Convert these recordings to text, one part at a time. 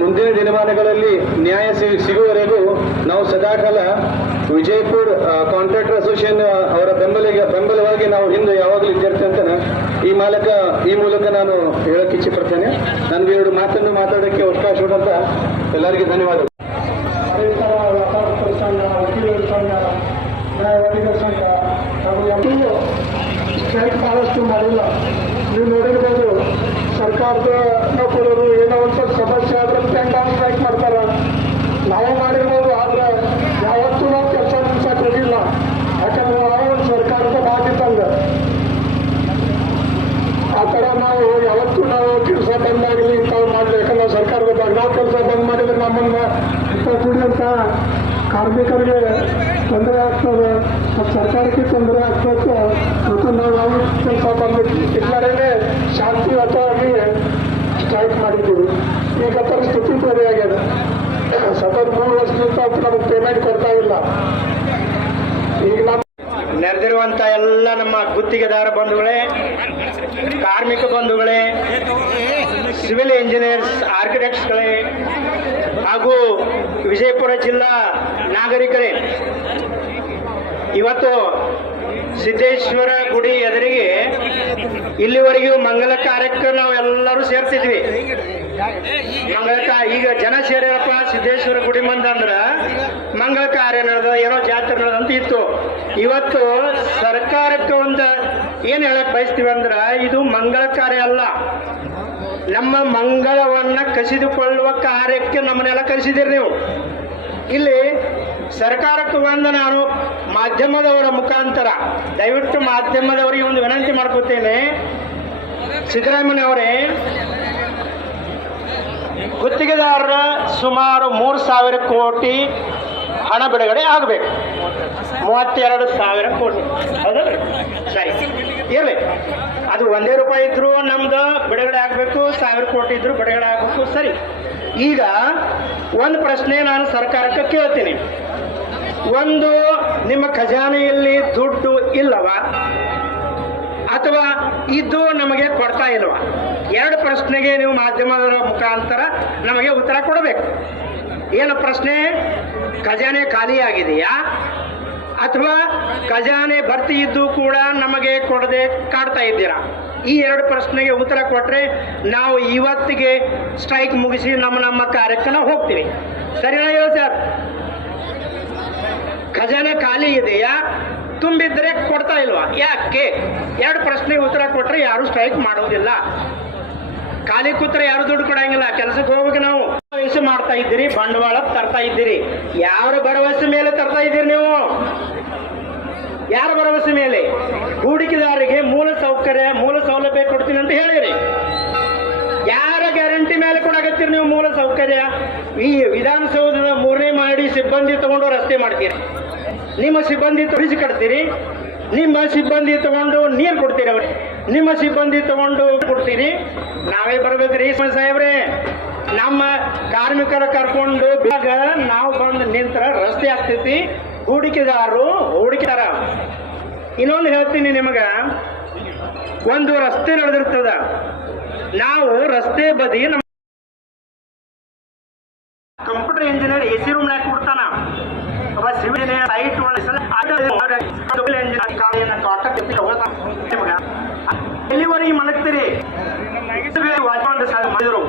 ಮುಂದಿನ ದಿನಮಾನಗಳಲ್ಲಿ ನ್ಯಾಯ ಸಿಗುವವರೆಗೂ ನಾವು ಸದಾಕಾಲ ವಿಜಯಪುರ ಕಾಂಟ್ರಾಕ್ಟರ್ ಅಸೋಸಿಯೇಷನ್ ಅವರ ಬೆಂಬಲವಾಗಿ ನಾವು ಹಿಂದೆ ಯಾವಾಗಲೂ ಇದ್ದಿರ್ತೀವಿ ಅಂತ ಈ ಮೂಲಕ ನಾನು ಹೇಳಕ್ಕೆ ಇಚ್ಛೆ ಪಡ್ತೇನೆ. ನನಗೆ ಎರಡು ಮಾತನ್ನು ಮಾತಾಡೋಕ್ಕೆ ಅವಕಾಶ ಕೊಟ್ಟಂತ ಎಲ್ಲರಿಗೂ ಧನ್ಯವಾದಗಳು. ರೈತರ ವ್ಯಾಪಾರಸ್ಥರ ಸಂಘ, ವಕೀಲರ ಸಂಘ, ನ್ಯಾಯವಾದಿಗಳ ಸಂಘ ನಾವು ಎಲ್ಲೂ ಸ್ಟ್ರೈಕ್ ಬಹಳಷ್ಟು ಮಾಡಿಲ್ಲ. ನೀವು ನೋಡಿರ್ಬೋದು, ಸರ್ಕಾರದ ನೌಕರರು ಏನೋ ಒಂದು ಸ್ವಲ್ಪ ಸಮಸ್ಯೆ ಆದ್ರೆ ಟೆಂಡರ್ ಸ್ಟ್ರೈಕ್ ಮಾಡ್ತಾರೆ. ನಾವು ಮಾಡಿರ್ಬೋದು, ಆದರೆ ಯಾವತ್ತೂ ನಾವು ಕೆಲಸ ನಿಲ್ಸಕ್ಕೆ ಹೋಗಿಲ್ಲ. ಯಾಕಂದ್ರೆ ನಾವು ಒಂದು ಸರ್ಕಾರದ ಬಾಧ್ಯತಂಗೆ ಆ ಥರ ನಾವು ಯಾವತ್ತೂ ನಾವು ಕೆಲಸ ಬಂದಾಗಲಿ ಇಂಥವು ಮಾಡಲಿ. ಯಾಕಂದ್ರೆ ನಾವು ಸರ್ಕಾರದ ನಾವು ಕೆಲಸ ಬಂದ್ ಮಾಡಿದ್ರೆ ನಮ್ಮನ್ನು ದುಡಿಯಂಥ ಕಾರ್ಮಿಕರಿಗೆ ತೊಂದರೆ ಆಗ್ತದೆ ಮತ್ತು ಸರ್ಕಾರಕ್ಕೆ ತೊಂದರೆ ಆಗ್ತದೆ. ಮತ್ತು ನಾವು ಯಾವ ಕೆಲಸ ಬಂದ್ಬಿಟ್ಟು ಇಲ್ಲದೇ ಶಾಂತಿಯುತವಾಗಿ ಸ್ಟ್ರೈಕ್ ಮಾಡಿದ್ದೀವಿ. ಈಗ ಪರಿಸ್ಥಿತಿ ಬೇರೆ ಆಗಿದೆ. ಸತತ 3 ವರ್ಷದಿಂದ ನಮಗೆ ಪೇಮೆಂಟ್ ಕೊಡ್ತಾ ಇಲ್ಲ. ಈಗ ನಾವು ನೆರೆದಿರುವಂಥ ಎಲ್ಲ ನಮ್ಮ ಗುತ್ತಿಗೆದಾರ ಬಂಧುಗಳೇ, ಕಾರ್ಮಿಕ ಬಂಧುಗಳೇ, ಸಿವಿಲ್ ಇಂಜಿನಿಯರ್ಸ್, ಆರ್ಕಿಟೆಕ್ಟ್ಸ್ಗಳೇ ಹಾಗೂ ವಿಜಯಪುರ ಜಿಲ್ಲಾ ನಾಗರಿಕರೇ, ಇವತ್ತು ಸಿದ್ದೇಶ್ವರ ಗುಡಿ ಎದುರಿಗೆ ಇಲ್ಲಿವರೆಗೂ ಮಂಗಲ ಕಾರ್ಯಕ್ಕೆ ನಾವೆಲ್ಲರೂ ಸೇರ್ತಿದ್ವಿ. ಈಗ ಜನ ಸೇರ್ಯಾರಪ್ಪ ಸಿದ್ದೇಶ್ವರ ಗುಡಿ ಮುಂದೆ ಅಂದ್ರೆ ಮಂಗಳ ಕಾರ್ಯ ನಡೆದ, ಏನೋ ಜಾತ್ರೆ ನಡೆದಂತ ಇತ್ತು. ಇವತ್ತು ಸರ್ಕಾರಕ್ಕೆ ಒಂದು ಏನು ಹೇಳಕ್ ಬಯಸ್ತೀವಿ ಅಂದ್ರೆ, ಇದು ಮಂಗಳ ಕಾರ್ಯ ಅಲ್ಲ, ನಮ್ಮ ಮಂಗಳವನ್ನ ಕಸಿದುಕೊಳ್ಳುವ ಕಾರ್ಯಕ್ಕೆ ನಮ್ಮನ್ನೆಲ್ಲ ಕರೆಸಿದಿರಿ ನೀವು. ಇಲ್ಲಿ ಸರ್ಕಾರಕ್ಕೆ ಒಂದು ನಾನು ಮಾಧ್ಯಮದವರ ಮುಖಾಂತರ ದಯವಿಟ್ಟು ಮಾಧ್ಯಮದವರಿಗೆ ಒಂದು ವಿನಂತಿ ಮಾಡ್ಕೊತೇನೆ. ಸಿದ್ದರಾಮಯ್ಯನವರೇ, ಗುತ್ತಿಗೆದಾರರ ಸುಮಾರು 3,000 ಕೋಟಿ ಹಣ ಬಿಡುಗಡೆ ಆಗಬೇಕು. 32,000 ಕೋಟಿ ಹೌದಲ್ಲ? ಸರಿ ಇರಲಿ, ಅದು 1 ರೂಪಾಯಿ ಇದ್ರು ನಮ್ದು ಬಿಡುಗಡೆ ಆಗಬೇಕು, 1,000 ಕೋಟಿ ಇದ್ರು ಬಿಡುಗಡೆ ಆಗಬೇಕು. ಸರಿ, ಈಗ ಒಂದು ಪ್ರಶ್ನೆ ನಾನು ಸರ್ಕಾರಕ್ಕೆ ಕೇಳ್ತೀನಿ. ಒಂದು, ನಿಮ್ಮ ಖಜಾನೆಯಲ್ಲಿ ದುಡ್ಡು ಇಲ್ಲವಾ ಅಥವಾ ಇದ್ದು ನಮಗೆ ಕೊಡ್ತಾ ಇಲ್ವಾ? 2 ಪ್ರಶ್ನೆಗೆ ನೀವು ಮಾಧ್ಯಮದ ಮುಖಾಂತರ ನಮಗೆ ಉತ್ತರ ಕೊಡಬೇಕು. ಏನು ಪ್ರಶ್ನೆ? ಖಜಾನೆ ಖಾಲಿಯಾಗಿದೆಯಾ ಅಥವಾ ಖಜಾನೆ ಭರ್ತಿ ಇದ್ದು ಕೂಡ ನಮಗೆ ಕೊಡದೆ ಕಾಡ್ತಾ ಇದ್ದೀರಾ? ಈ 2 ಪ್ರಶ್ನೆಗೆ ಉತ್ತರ ಕೊಟ್ಟರೆ ನಾವು ಇವತ್ತಿಗೆ ಸ್ಟ್ರೈಕ್ ಮುಗಿಸಿ ನಮ್ಮ ಕಾರ್ಯಕ್ಕೆ ನಾವು ಹೋಗ್ತೀವಿ. ಸರಿನಾ ಹೇಳಿ ಸರ್? ಖಜಾನೆ ಖಾಲಿ ಇದೆಯಾ, ತುಂಬಿದ್ರೆ ಕೊಡ್ತಾ ಇಲ್ವಾ, ಯಾಕೆ? 2 ಪ್ರಶ್ನೆಗೆ ಉತ್ತರ ಕೊಟ್ಟರೆ ಯಾರು ಸ್ಟ್ರೈಕ್ ಮಾಡೋದಿಲ್ಲ. ಖಾಲಿ ಕೂತ್ರೆ ಯಾರು ದುಡ್ಡು ಕೊಡಂಗಿಲ್ಲ. ಕೆಲಸಕ್ಕೆ ಹೋಗ್ಬೇಕು. ನಾವು ಭರವಸೆ ಮಾಡ್ತಾ ಇದ್ದೀರಿ, ಬಂಡವಾಳ ತರ್ತಾ ಇದ್ದೀರಿ. ಯಾರ ಭರವಸೆ ಮೇಲೆ ತರ್ತಾ ಇದ್ದೀರಿ ನೀವು? ಯಾರ ಭರವಸೆ ಮೇಲೆ? ಹೂಡಿಕೆದಾರರಿಗೆ ಮೂಲ ಸೌಲಭ್ಯ ಕೊಡ್ತೀನಿ ಅಂತ ಹೇಳಿರಿ. ಯಾರ ಗ್ಯಾರಂಟಿ ಮೇಲೆ ಕೊಡಾಕತ್ತೀರಿ ನೀವು ಮೂಲ ಸೌಕರ್ಯ? ಈ ವಿಧಾನಸೌಧದ 3ನೇ ಮಹಡಿ ಸಿಬ್ಬಂದಿ ತಗೊಂಡು ರಸ್ತೆ ಮಾಡ್ತೀರಿ, ನಿಮ್ಮ ಸಿಬ್ಬಂದಿ ಫ್ರಿಜ್ ಕಟ್ತೀರಿ, ನಿಮ್ಮ ಸಿಬ್ಬಂದಿ ತಗೊಂಡು ನೀರು ಕೊಡ್ತೀರಿ, ಅವ್ರಿಗೆ ನಿಮ್ಮ ಸಿಬ್ಬಂದಿ ತಗೊಂಡು ಕೊಡ್ತೀರಿ. ನಾವೇ ಬರ್ಬೇಕ್ರಿ ಸಾಹೇಬ್ರೆ. ನಮ್ಮ ಕಾರ್ಮಿಕರ ಕರ್ಕೊಂಡು ನಾವು ಬಂದು ನಿಂತರ ರಸ್ತೆ ಆಗ್ತೈತಿ. ಹೂಡಿಕೆದಾರರು ಹೂಡಿಕೆದಾರ. ಇನ್ನೊಂದು ಹೇಳ್ತೀನಿ ನಿಮಗ, ಒಂದು ರಸ್ತೆ ನಡೆದಿರ್ತದ, ನಾವು ರಸ್ತೆ ಬದಿ ನಮ್ಮ ಕಂಪ್ಯೂಟರ್ ಇಂಜಿನಿಯರ್ AC ರೂಮ್ನಾಗ ಕೊಡ್ತಾನ, ಒಬ್ಬ ಸಿವಿಲ್ ಇಂಜಿನಿಯರ್ ಸೈಟ್ ಎಲ್ಲಿವರೆಗೆ ಮಲಗ್ತೀರಿ? ಮಾಡಿದ್ರು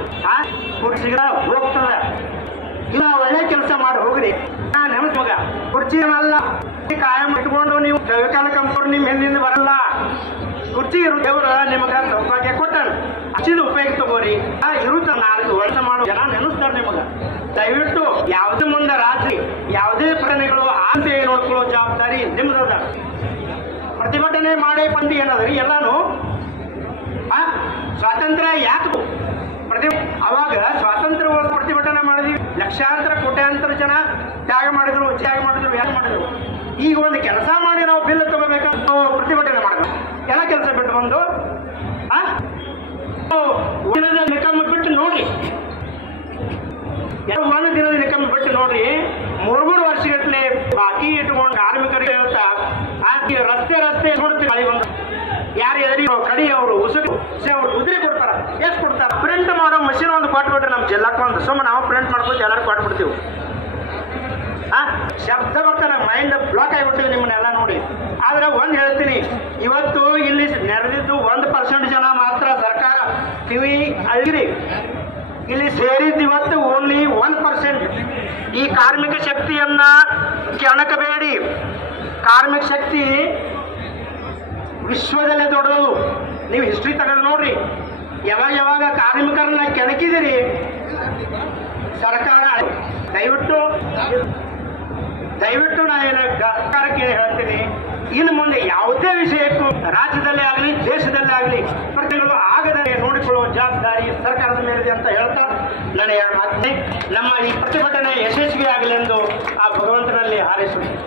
ಕುರ್ಚಿಗ ಹೋಗ್ತದ. ಇಲ್ಲ, ಒಳ್ಳೆ ಕೆಲಸ ಮಾಡಿ ಹೋಗ್ರಿ. ನೆನಸ್ ಮಗ, ಕುರ್ಚಿ ಅಲ್ಲ ಕಾಯಂ ಇಟ್ಕೊಂಡು ನೀವು ದೈವಕಾಲ ಕಂಪ್ಯೂಟರ್ ನಿಮ್ಮ ಹಿಂದಿಂದ ಬರಲ್ಲ. ಕುರ್ಚಿ ಇರೋ ದೇವರು ನಿಮಗೆ ಸೌಭಾಗ್ಯ ಕೊಟ್ಟನು, ಹಚ್ಚಿದ ಉಪಯೋಗ ತಗೋರಿ. ಇರುತ್ತ 4 ವರ್ಷ ಮಾಡೋ ಜನ ನೆನೆಸ್ತಾರೆ ನಿಮಗ. ದಯವಿಟ್ಟು ಯಾವುದೇ ಮುಂದೆ ರಾತ್ರಿ ಯಾವುದೇ ಪ್ರಶ್ನೆಗಳು ಆಸೆ ನೋಡ್ಕೊಳ್ಳೋ ಜವಾಬ್ದಾರಿ ನಿಮ್ದದ. ಪ್ರತಿಭಟನೆ ಮಾಡೇ ಬಂದು ಏನದ್ರಿ ಎಲ್ಲಾನು ಸ್ವಾತಂತ್ರ್ಯ ಯಾಕೆ ಅವಾಗ ಸ್ವಾತಂತ್ರ್ಯ ಪ್ರತಿಭಟನೆ ಮಾಡಿದ್ವಿ. ಲಕ್ಷಾಂತರ ಕೋಟ್ಯಾಂತರ ಜನ ತ್ಯಾಗ ಮಾಡಿದ್ರು ಯಾಕೆ ಮಾಡಿದ್ರು? ಈಗ ಒಂದು ಕೆಲಸ ಮಾಡಿ ನಾವು ಬಿಲ್ ತಗೋಬೇಕಂತ ಪ್ರತಿಭಟನೆ ಮಾಡಿದ್ರು. ಎಲ್ಲ ಕೆಲಸ ಬಿಟ್ಟು ಬಂದು ದಿನದ ನಿಕಮ್ಮ ಬಿಟ್ಟು ನೋಡ್ರಿ, 1 ದಿನದ ನಿಕಮ್ಮ ಬಿಟ್ಟು ನೋಡ್ರಿ. 3 ವರ್ಷಗಟ್ಟಲೆ ಬಾಕಿ ಇಟ್ಕೊಂಡು ಕಾರ್ಮಿಕರಿಗೆ ಹೇಳ್ತಾ ರಸ್ತೆ ನೋಡ್ತೀವಿ. ಯಾರು ಎದರಿ ಕಡಿ ಅವರು ಉಸುಕು ಅವ್ರು ಉದುರಿ ಕೊಡ್ತಾರ. ಎಷ್ಟು ಕೊಡ್ತಾರ? ಪ್ರಿಂಟ್ ಮಾಡೋ ಮಷೀನ್ ಒಂದು ಕೊಟ್ಬಿಟ್ರೆ ನಮ್ಮ ಜಿಲ್ಲಾಕ್ಕೆ ಒಂದು ಸುಮ್ಮನೆ ನಾವು ಪ್ರಿಂಟ್ ಮಾಡ್ಬೋದು ಎಲ್ಲರೂ ಕೊಟ್ಬಿಡ್ತೀವಿ. ಶಬ್ದ ಬರ್ತಾನೆ, ಮೈಂಡ್ ಬ್ಲಾಕ್ ಆಗಿಬಿಡ್ತೀವಿ ನಿಮ್ಮನ್ನೆಲ್ಲ ನೋಡಿ. ಆದ್ರೆ ಒಂದು ಹೇಳ್ತೀನಿ, ಇವತ್ತು ಇಲ್ಲಿ ನೆರೆದಿದ್ದು 1% ಜನ ಮಾತ್ರ ಸರ್ಕಾರ ಕಿವಿ ಅಳ್ಗಿರಿ. ಇಲ್ಲಿ ಸೇರಿದ್ದು ಇವತ್ತು ಓನ್ಲಿ 1%. ಈ ಕಾರ್ಮಿಕ ಶಕ್ತಿಯನ್ನ ಕೆಣಕಬೇಡಿ. ಕಾರ್ಮಿಕ ಶಕ್ತಿ ವಿಶ್ವದಲ್ಲೇ ದೊಡ್ಡದು. ನೀವು ಹಿಸ್ಟ್ರಿ ತೆಗೆದು ನೋಡ್ರಿ, ಯಾವಾಗ ಯಾವಾಗ ಕಾರ್ಮಿಕರನ್ನ ಕೆಣಕಿದಿರಿ ಸರ್ಕಾರ. ದಯವಿಟ್ಟು ನಾ ಸರ್ಕಾರಕ್ಕೆ ಹೇಳ್ತೀನಿ, ಇನ್ನು ಮುಂದೆ ಯಾವುದೇ ವಿಷಯಕ್ಕೂ ರಾಜ್ಯದಲ್ಲೇ ಆಗಲಿ ದೇಶದಲ್ಲೇ ಆಗಲಿ ಪ್ರತಿಗಳು ಆಗದೆ ನೋಡಿಕೊಳ್ಳುವ ಜವಾಬ್ದಾರಿ ಸರ್ಕಾರದ ಮೇಲಿದೆ ಅಂತ ಹೇಳ್ತಾ ನನ್ನ ಮಾತನ್ನೇ ನಮ್ಮ ಈ ಪ್ರತಿಭಟನೆ ಯಶಸ್ವಿ ಆಗಲಿ ಎಂದು ಆ ಭಗವಂತನಲ್ಲಿ ಹಾರೈಸುತ್ತೇನೆ.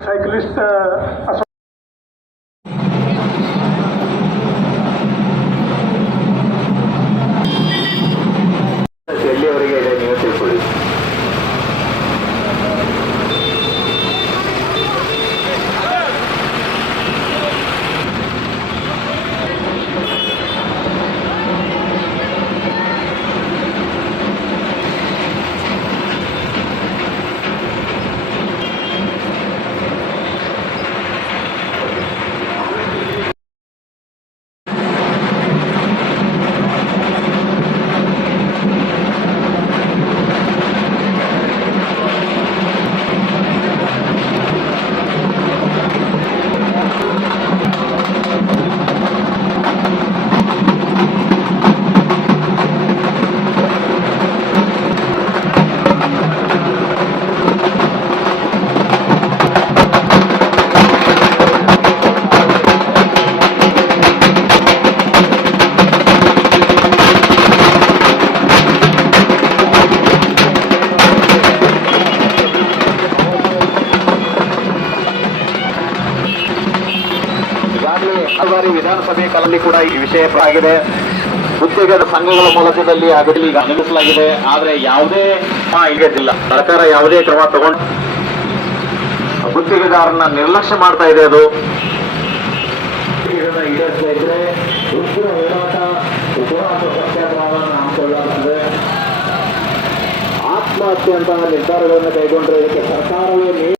ಸೈಕ್ಲಿಸ್ಟ್ ಎಲ್ಲಿಯವರೆಗೆ ಇದೆ ನೀವು ತಿಳ್ಕೊಳ್ಳಿ. ಬಾರಿ ವಿಧಾನಸಭೆ ಕಾಲದಲ್ಲಿ ಕೂಡ ಈ ವಿಷಯ ಆಗಿದೆ. ಗುತ್ತಿಗೆದ ಸಂಘಗಳ ಮೂಲಕದಲ್ಲಿ ಆಗಲಿ ಈಗ ನಿಲ್ಲಿಸಲಾಗಿದೆ. ಆದರೆ ಯಾವುದೇ ಈಗಿಲ್ಲ. ಸರ್ಕಾರ ಯಾವುದೇ ಕ್ರಮ ತಗೊಂಡು ಗುತ್ತಿಗೆದಾರನ್ನ ನಿರ್ಲಕ್ಷ್ಯ ಮಾಡ್ತಾ ಇದೆ. ಅದು ಈಡೇರಿಸ್ತಾ ಇದ್ರೆ ಉಗ್ರ ಹೋರಾಟ ಉಪವಾಸ ಸತ್ಯಾಗ್ರಹವನ್ನು ಹಮ್ಮಿಕೊಳ್ಳಲಾಗುತ್ತದೆ. ಆತ್ಮಹತ್ಯೆ ಅಂತ ನಿರ್ಧಾರಗಳನ್ನು ಕೈಗೊಂಡ್ರೆ ಇದಕ್ಕೆ ಸರ್ಕಾರವೇ